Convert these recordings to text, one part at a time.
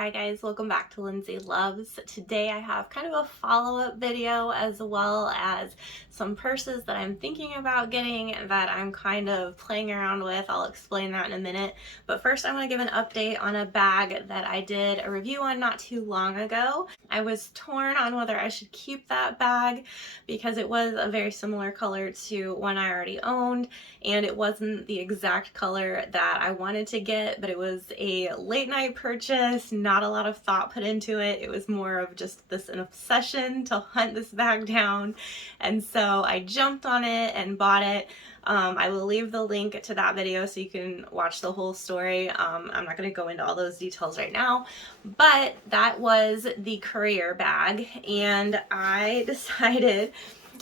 Hi guys, welcome back to Lindsay Loves. Today I have kind of a follow-up video as well as some purses that I'm thinking about getting that I'm kind of playing around with. I'll explain that in a minute. But first I want to give an update on a bag that I did a review on not too long ago. I was torn on whether I should keep that bag because it was a very similar color to one I already owned, and it wasn't the exact color that I wanted to get, but it was a late night purchase, not a lot of thought put into it. It was more of just an obsession to hunt this bag down, and so I jumped on it and bought it. I will leave the link to that video so you can watch the whole story. I'm not going to go into all those details right now, but that was the Courier bag, and I decided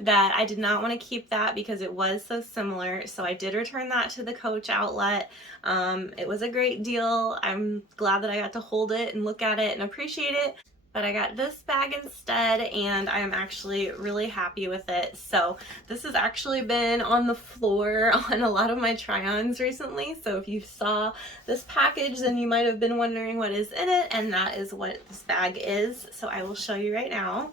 that I did not want to keep that because it was so similar, so I did return that to the Coach outlet. It was a great deal. I'm glad that I got to hold it and look at it and appreciate it, but I got this bag instead, and I'm actually really happy with it. So this has actually been on the floor on a lot of my try-ons recently, so if you saw this package then you might have been wondering what is in it, and that is what this bag is. So I will show you right now.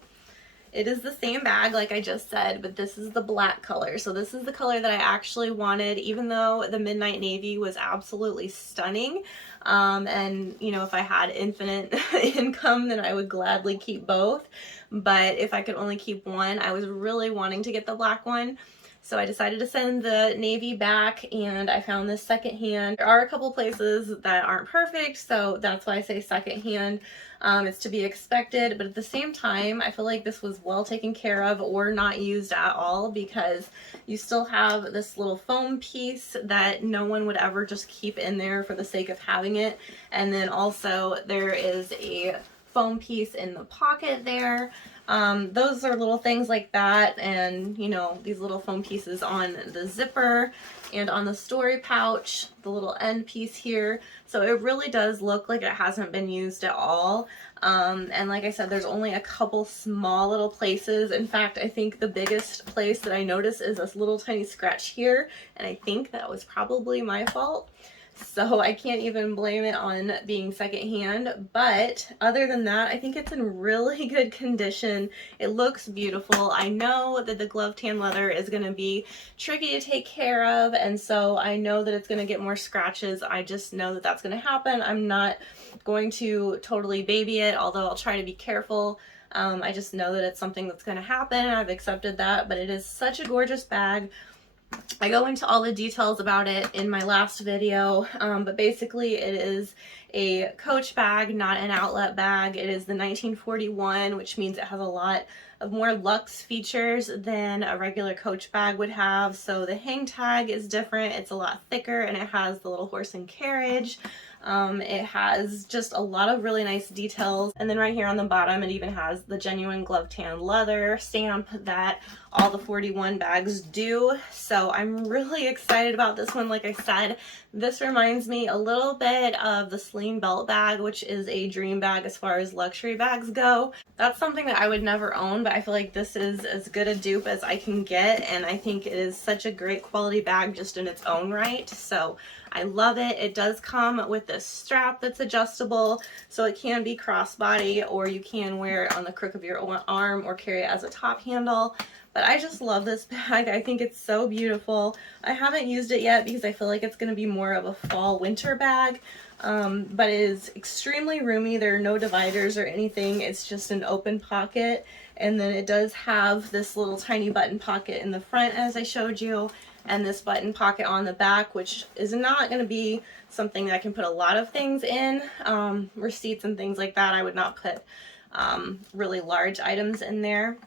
It is the same bag like I just said, but this is the black color. So this is the color that I actually wanted, even though the midnight navy was absolutely stunning. And you know, if I had infinite income, then I would gladly keep both. But if I could only keep one, I was really wanting to get the black one. So I decided to send the navy back, and I found this secondhand. There are a couple places that aren't perfect, so that's why I say secondhand. It's to be expected, but at the same time, I feel like this was well taken care of or not used at all, because you still have this little foam piece that no one would ever just keep in there for the sake of having it. And then also there is a foam piece in the pocket there. Those are little things like that, and you know, these little foam pieces on the zipper and on the story pouch, the little end piece here. So it really does look like it hasn't been used at all. And like I said, there's only a couple small little places. In fact, I think the biggest place that I noticed is this little tiny scratch here, and I think that was probably my fault. So I can't even blame it on being secondhand, but other than that, I think it's in really good condition. It looks beautiful. I know that the glove tan leather is going to be tricky to take care of, and so I know that it's going to get more scratches. I just know that that's going to happen. I'm not going to totally baby it, although I'll try to be careful. I just know that it's something that's going to happen. I've accepted that, but it is such a gorgeous bag. I go into all the details about it in my last video, but basically it is a Coach bag, not an outlet bag. It is the 1941, which means it has a lot of more luxe features than a regular Coach bag would have. So the hang tag is different, it's a lot thicker, and it has the little horse and carriage. It has just a lot of really nice details, and then right here on the bottom it even has the genuine glove tan leather stamp that all the 41 bags do. So I'm really excited about this one. Like I said, this reminds me a little bit of the Celine belt bag, which is a dream bag as far as luxury bags go. That's something that I would never own, but I feel like this is as good a dupe as I can get, and I think it is such a great quality bag just in its own right. So I love it. It does come with this strap that's adjustable, so it can be crossbody, or you can wear it on the crook of your arm or carry it as a top handle. But I just love this bag. I think it's so beautiful. I haven't used it yet because I feel like it's going to be more of a fall winter bag, but it is extremely roomy. There are no dividers or anything. It's just an open pocket, and then it does have this little tiny button pocket in the front as I showed you, and this button pocket on the back, which is not going to be something that I can put a lot of things in. Receipts and things like that, I would not put really large items in there.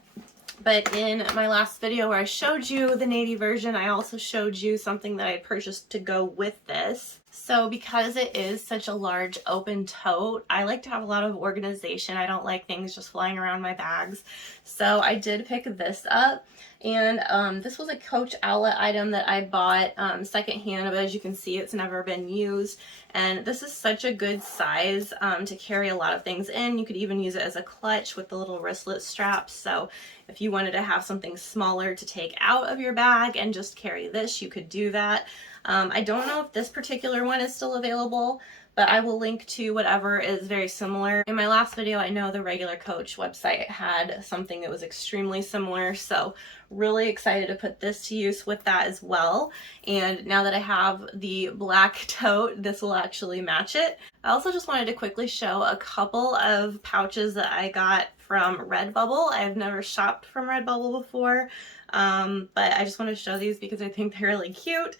But in my last video where I showed you the navy version, I also showed you something that I had purchased to go with this. So because it is such a large open tote, I like to have a lot of organization. I don't like things just flying around my bags. So I did pick this up, and this was a Coach outlet item that I bought secondhand, but as you can see, it's never been used. And this is such a good size to carry a lot of things in. You could even use it as a clutch with the little wristlet straps. So if you wanted to have something smaller to take out of your bag and just carry this, you could do that. I don't know if this particular one is still available, but I will link to whatever is very similar. In my last video, I know the regular Coach website had something that was extremely similar, so really excited to put this to use with that as well. And now that I have the black tote, this will actually match it. I also just wanted to quickly show a couple of pouches that I got from Redbubble. I've never shopped from Redbubble before, but I just want to show these because I think they're really cute.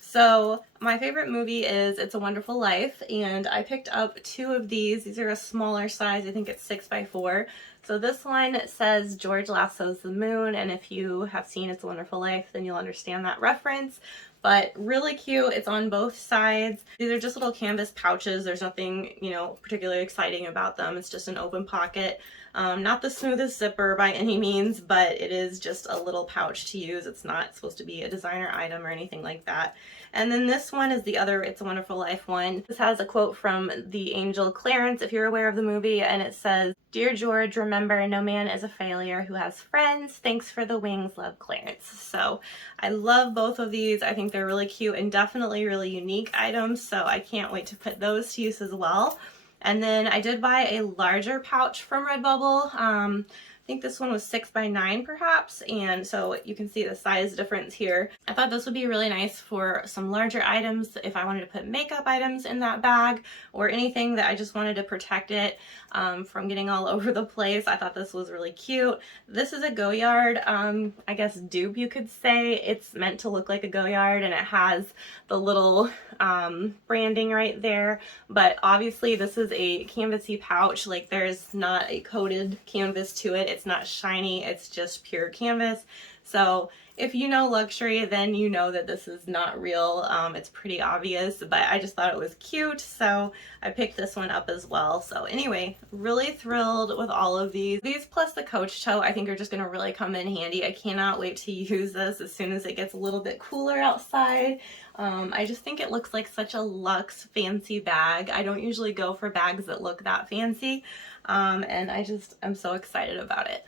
So my favorite movie is It's a Wonderful Life, and I picked up 2 of these. These are a smaller size. I think it's 6x4. So this one says George lassos the moon, and if you have seen It's a Wonderful Life, then you'll understand that reference. But really cute. It's on both sides. These are just little canvas pouches. There's nothing, you know, particularly exciting about them. It's just an open pocket. Not the smoothest zipper by any means, but it is just a little pouch to use. It's not supposed to be a designer item or anything like that. And then this one is the other It's a Wonderful Life one. This has a quote from the angel Clarence, if you're aware of the movie, and it says, "Dear George, remember, no man is a failure who has friends. Thanks for the wings, love, Clarence." So I love both of these. I think they're really cute and definitely really unique items, so I can't wait to put those to use as well. And then I did buy a larger pouch from Redbubble. I think this one was 6x9 perhaps, and so you can see the size difference here. I thought this would be really nice for some larger items if I wanted to put makeup items in that bag or anything that I just wanted to protect it from getting all over the place. I thought this was really cute. This is a Goyard, I guess dupe you could say. It's meant to look like a Goyard, and it has the little branding right there, but obviously this is a canvasy pouch. Like, there's not a coated canvas to it. It's not shiny, it's just pure canvas. So if you know luxury, then you know that this is not real. It's pretty obvious, but I just thought it was cute, so I picked this one up as well. So anyway, really thrilled with all of these. These plus the Coach tote I think are just gonna really come in handy. I cannot wait to use this as soon as it gets a little bit cooler outside. I just think it looks like such a luxe fancy bag. I don't usually go for bags that look that fancy, and I'm so excited about it.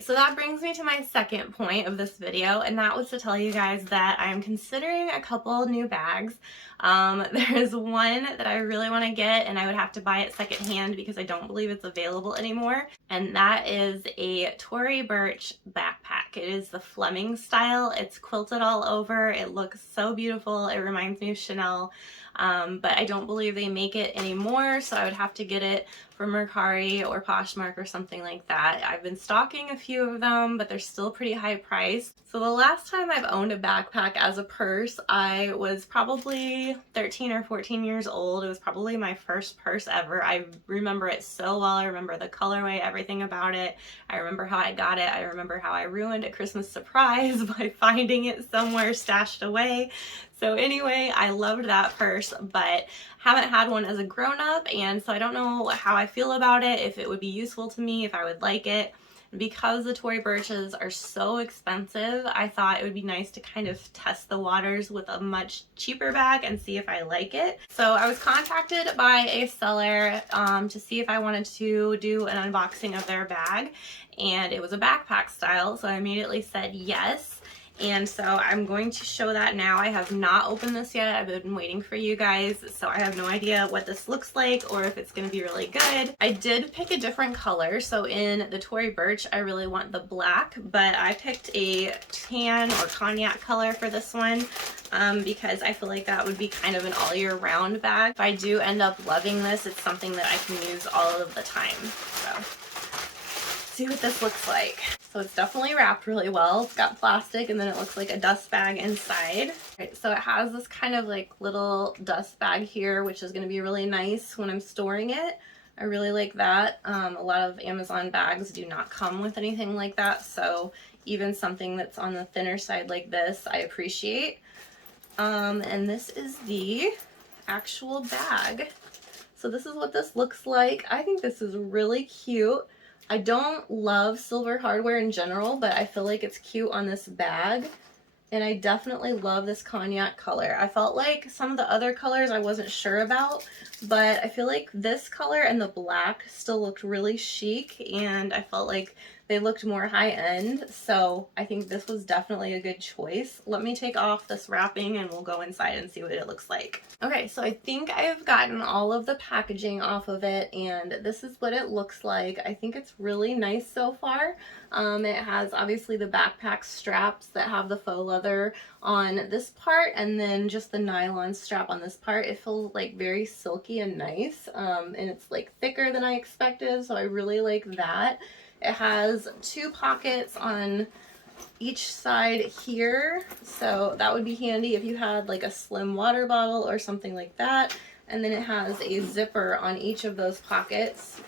So that brings me to my second point of this video, and that was to tell you guys that I'm considering a couple new bags. There's one that I really want to get, and I would have to buy it secondhand because I don't believe it's available anymore, and that is a Tory Burch backpack. It is the Flemming style. It's quilted all over. It looks so beautiful. It reminds me of Chanel. But I don't believe they make it anymore, so I would have to get it from Mercari or Poshmark or something like that. I've been stalking a few of them, but they're still pretty high priced. So the last time I've owned a backpack as a purse, I was probably 13 or 14 years old. It was probably my first purse ever. I remember it so well. I remember the colorway, everything about it. I remember how I got it. I remember how I ruined a Christmas surprise by finding it somewhere stashed away. So anyway, I loved that purse, but haven't had one as a grown-up, and so I don't know how I feel about it, if it would be useful to me, if I would like it. Because the Tory Burches are so expensive, I thought it would be nice to kind of test the waters with a much cheaper bag and see if I like it. So I was contacted by a seller to see if I wanted to do an unboxing of their bag, and it was a backpack style, so I immediately said yes. And so I'm going to show that now. I have not opened this yet. I've been waiting for you guys, so I have no idea what this looks like or if it's going to be really good. I did pick a different color. So in the Tory Burch, I really want the black, but I picked a tan or cognac color for this one because I feel like that would be kind of an all year round bag. If I do end up loving this, it's something that I can use all of the time. So see what this looks like. So it's definitely wrapped really well. It's got plastic, and then it looks like a dust bag inside. Right, so it has this kind of like little dust bag here, which is going to be really nice when I'm storing it. I really like that. A lot of Amazon bags do not come with anything like that, so even something that's on the thinner side like this, I appreciate. And this is the actual bag. So this is what this looks like. I think this is really cute. I don't love silver hardware in general, but I feel like it's cute on this bag. And I definitely love this cognac color. I felt like some of the other colors I wasn't sure about, but I feel like this color and the black still looked really chic, and I felt like they looked more high end, so I think this was definitely a good choice. Let me take off this wrapping and we'll go inside and see what it looks like. Okay, so I think I've gotten all of the packaging off of it, and this is what it looks like. I think it's really nice so far. It has obviously the backpack straps that have the faux leather on this part, and then just the nylon strap on this part. It feels like very silky and nice, and it's like thicker than I expected, so I really like that. It has 2 pockets on each side here, so that would be handy if you had like a slim water bottle or something like that. And then it has a zipper on each of those pockets.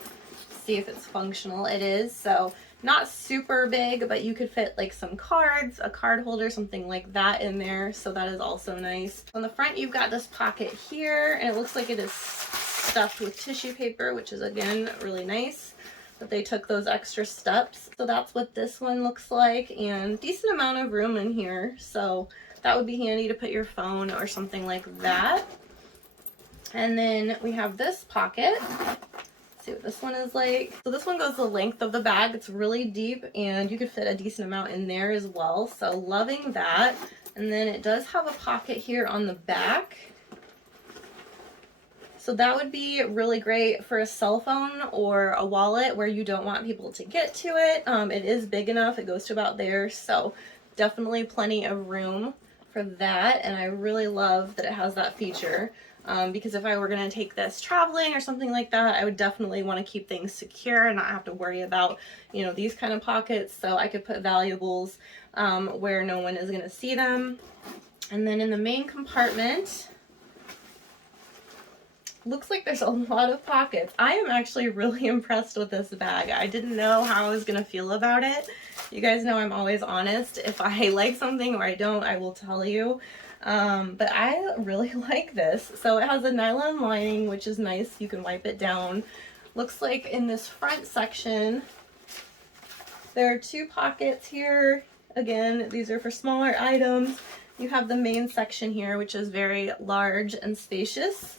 See if it's functional. It is, so not super big, but you could fit like some cards, a card holder, something like that in there, so that is also nice. On the front you've got this pocket here, and it looks like it is stuffed with tissue paper, which is again really nice that they took those extra steps. So that's what this one looks like, and decent amount of room in here, so that would be handy to put your phone or something like that. And then we have this pocket. See what this one is like. So this one goes the length of the bag. It's really deep, and you could fit a decent amount in there as well, so loving that. And then it does have a pocket here on the back, so that would be really great for a cell phone or a wallet where you don't want people to get to it. It is big enough, it goes to about there, so definitely plenty of room for that. And I really love that it has that feature, because if I were going to take this traveling or something like that, I would definitely want to keep things secure and not have to worry about, you know, these kind of pockets. So I could put valuables where no one is going to see them. And then in the main compartment, looks like there's a lot of pockets. I am actually really impressed with this bag. I didn't know how I was gonna feel about it. You guys know I'm always honest. If I like something or I don't, I will tell you. But I really like this. So it has a nylon lining, which is nice. You can wipe it down. Looks like in this front section, there are 2 pockets here. Again, these are for smaller items. You have the main section here, which is very large and spacious.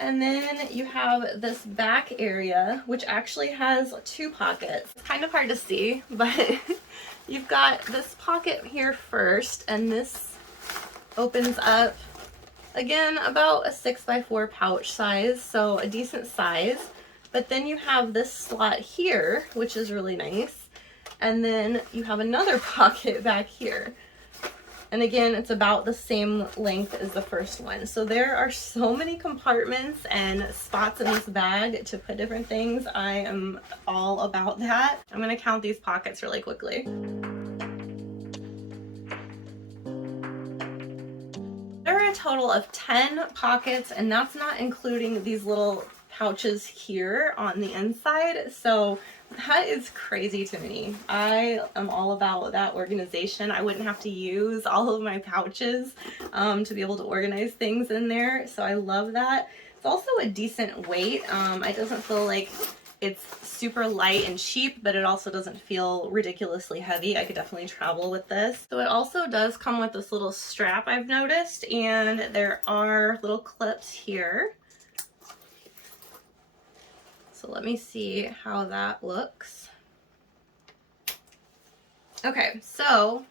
And then you have this back area, which actually has 2 pockets. It's kind of hard to see, but you've got this pocket here first, and this opens up, again, about a 6x4 pouch size, so a decent size. But then you have this slot here, which is really nice. And then you have another pocket back here. And again, it's about the same length as the first one. So there are so many compartments and spots in this bag to put different things. I am all about that. I'm gonna count these pockets really quickly. There are a total of 10 pockets, and that's not including these little pouches here on the inside. So that is crazy to me. I am all about that organization. I wouldn't have to use all of my pouches to be able to organize things in there. So I love that. It's also a decent weight. It doesn't feel like it's super light and cheap, but it also doesn't feel ridiculously heavy. I could definitely travel with this. So it also does come with this little strap, I've noticed, and there are little clips here. So let me see how that looks. Okay, so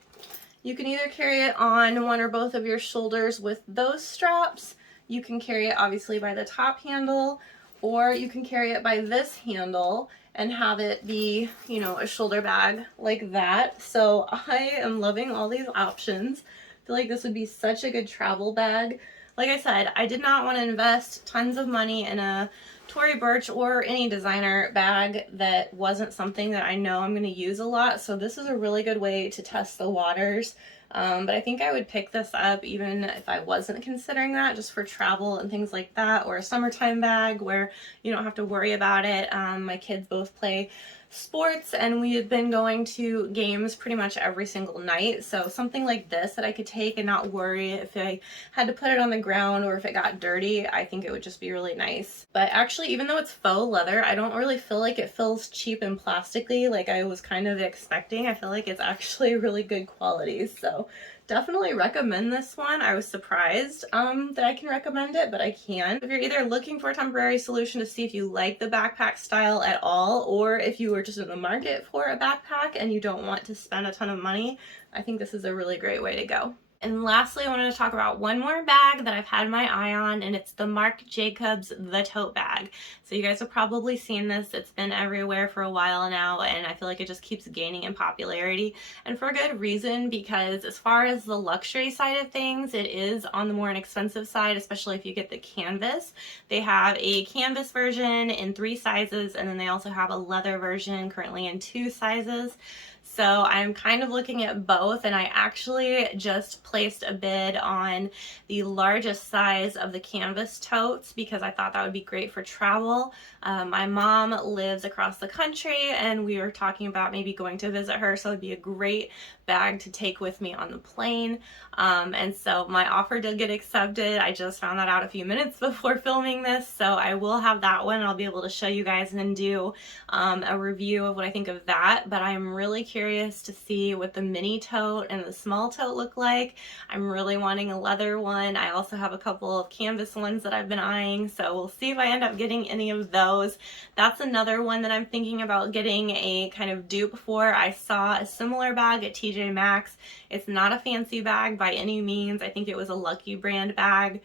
you can either carry it on one or both of your shoulders with those straps. You can carry it obviously by the top handle, or you can carry it by this handle and have it be, you know, a shoulder bag like that. So I am loving all these options. I feel like this would be such a good travel bag. Like I said, I did not want to invest tons of money in a Tory, Burch, or any designer bag that wasn't something that I know I'm going to use a lot. So this is a really good way to test the waters. But I think I would pick this up even if I wasn't considering that, just for travel and things like that, or a summertime bag where you don't have to worry about it. My kids both play sports, and we had been going to games pretty much every single night, so something like this that I could take and not worry if I had to put it on the ground or if it got dirty, I think it would just be really nice. But actually, even though it's faux leather, I don't really feel like it feels cheap and plasticky like I was kind of expecting. I feel like it's actually really good quality, so definitely recommend this one. I was surprised that I can recommend it, but I can. If you're either looking for a temporary solution to see if you like the backpack style at all, or if you were just in the market for a backpack and you don't want to spend a ton of money, I think this is a really great way to go. And lastly, I wanted to talk about one more bag that I've had my eye on, and it's the Marc Jacobs The Tote bag. So you guys have probably seen this. It's been everywhere for a while now, and I feel like it just keeps gaining in popularity, and for a good reason, because as far as the luxury side of things, it is on the more inexpensive side, especially if you get the canvas. They have a canvas version in 3 sizes, and then they also have a leather version currently in 2 sizes. So I'm kind of looking at both, and I actually just placed a bid on the largest size of the canvas totes because I thought that would be great for travel. My mom lives across the country, and we were talking about maybe going to visit her, so it'd be a great bag to take with me on the plane. And so my offer did get accepted. I just found that out a few minutes before filming this, so I will have that one. I'll be able to show you guys and do a review of what I think of that, but I'm really curious to see what the mini tote and the small tote look like. I'm really wanting a leather one. I also have a couple of canvas ones that I've been eyeing, so we'll see if I end up getting any of those. That's another one that I'm thinking about getting a kind of dupe for. I saw a similar bag at TJ Maxx. It's not a fancy bag by any means. I think it was a Lucky brand bag.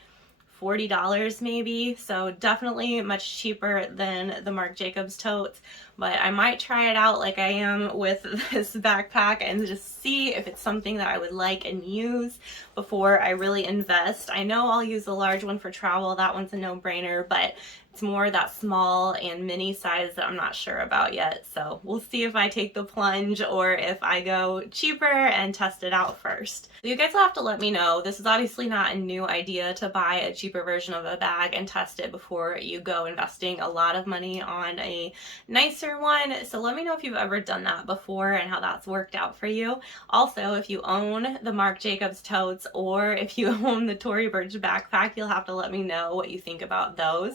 $40 maybe, so definitely much cheaper than the Marc Jacobs totes, but I might try it out like I am with this backpack and just see if it's something that I would like and use before I really invest. I know I'll use the large one for travel, that one's a no-brainer, but it's more that small and mini size that I'm not sure about yet, so we'll see if I take the plunge or if I go cheaper and test it out first. You guys will have to let me know. This is obviously not a new idea to buy a cheaper version of a bag and test it before you go investing a lot of money on a nicer one, so let me know if you've ever done that before and how that's worked out for you. Also, if you own the Marc Jacobs totes or if you own the Tory Burch backpack, you'll have to let me know what you think about those.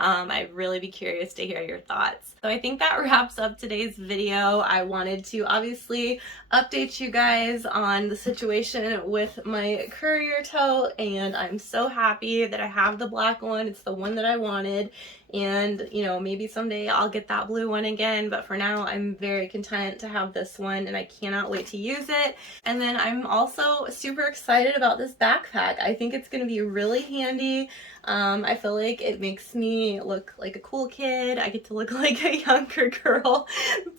I'd really be curious to hear your thoughts. So I think that wraps up today's video. I wanted to obviously update you guys on the situation with my Courier tote, and I'm so happy that I have the black one. It's the one that I wanted, and you know, maybe someday I'll get that blue one again, but for now I'm very content to have this one and I cannot wait to use it. And then I'm also super excited about this backpack. I think it's going to be really handy. I feel like it makes me look like a cool kid. I get to look like a younger girl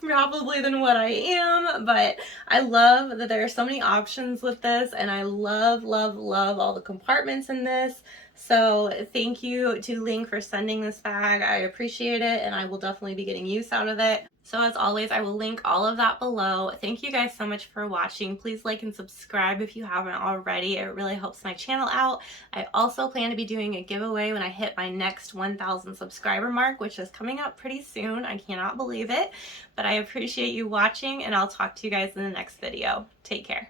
probably than what I am, but I love that there are so many options with this, and I love all the compartments in this. So thank you to Ling for sending this bag. I appreciate it, and I will definitely be getting use out of it. So as always, I will link all of that below. Thank you guys so much for watching. Please like and subscribe if you haven't already. It really helps my channel out. I also plan to be doing a giveaway when I hit my next 1,000 subscriber mark, which is coming up pretty soon. I cannot believe it, but I appreciate you watching, and I'll talk to you guys in the next video. Take care.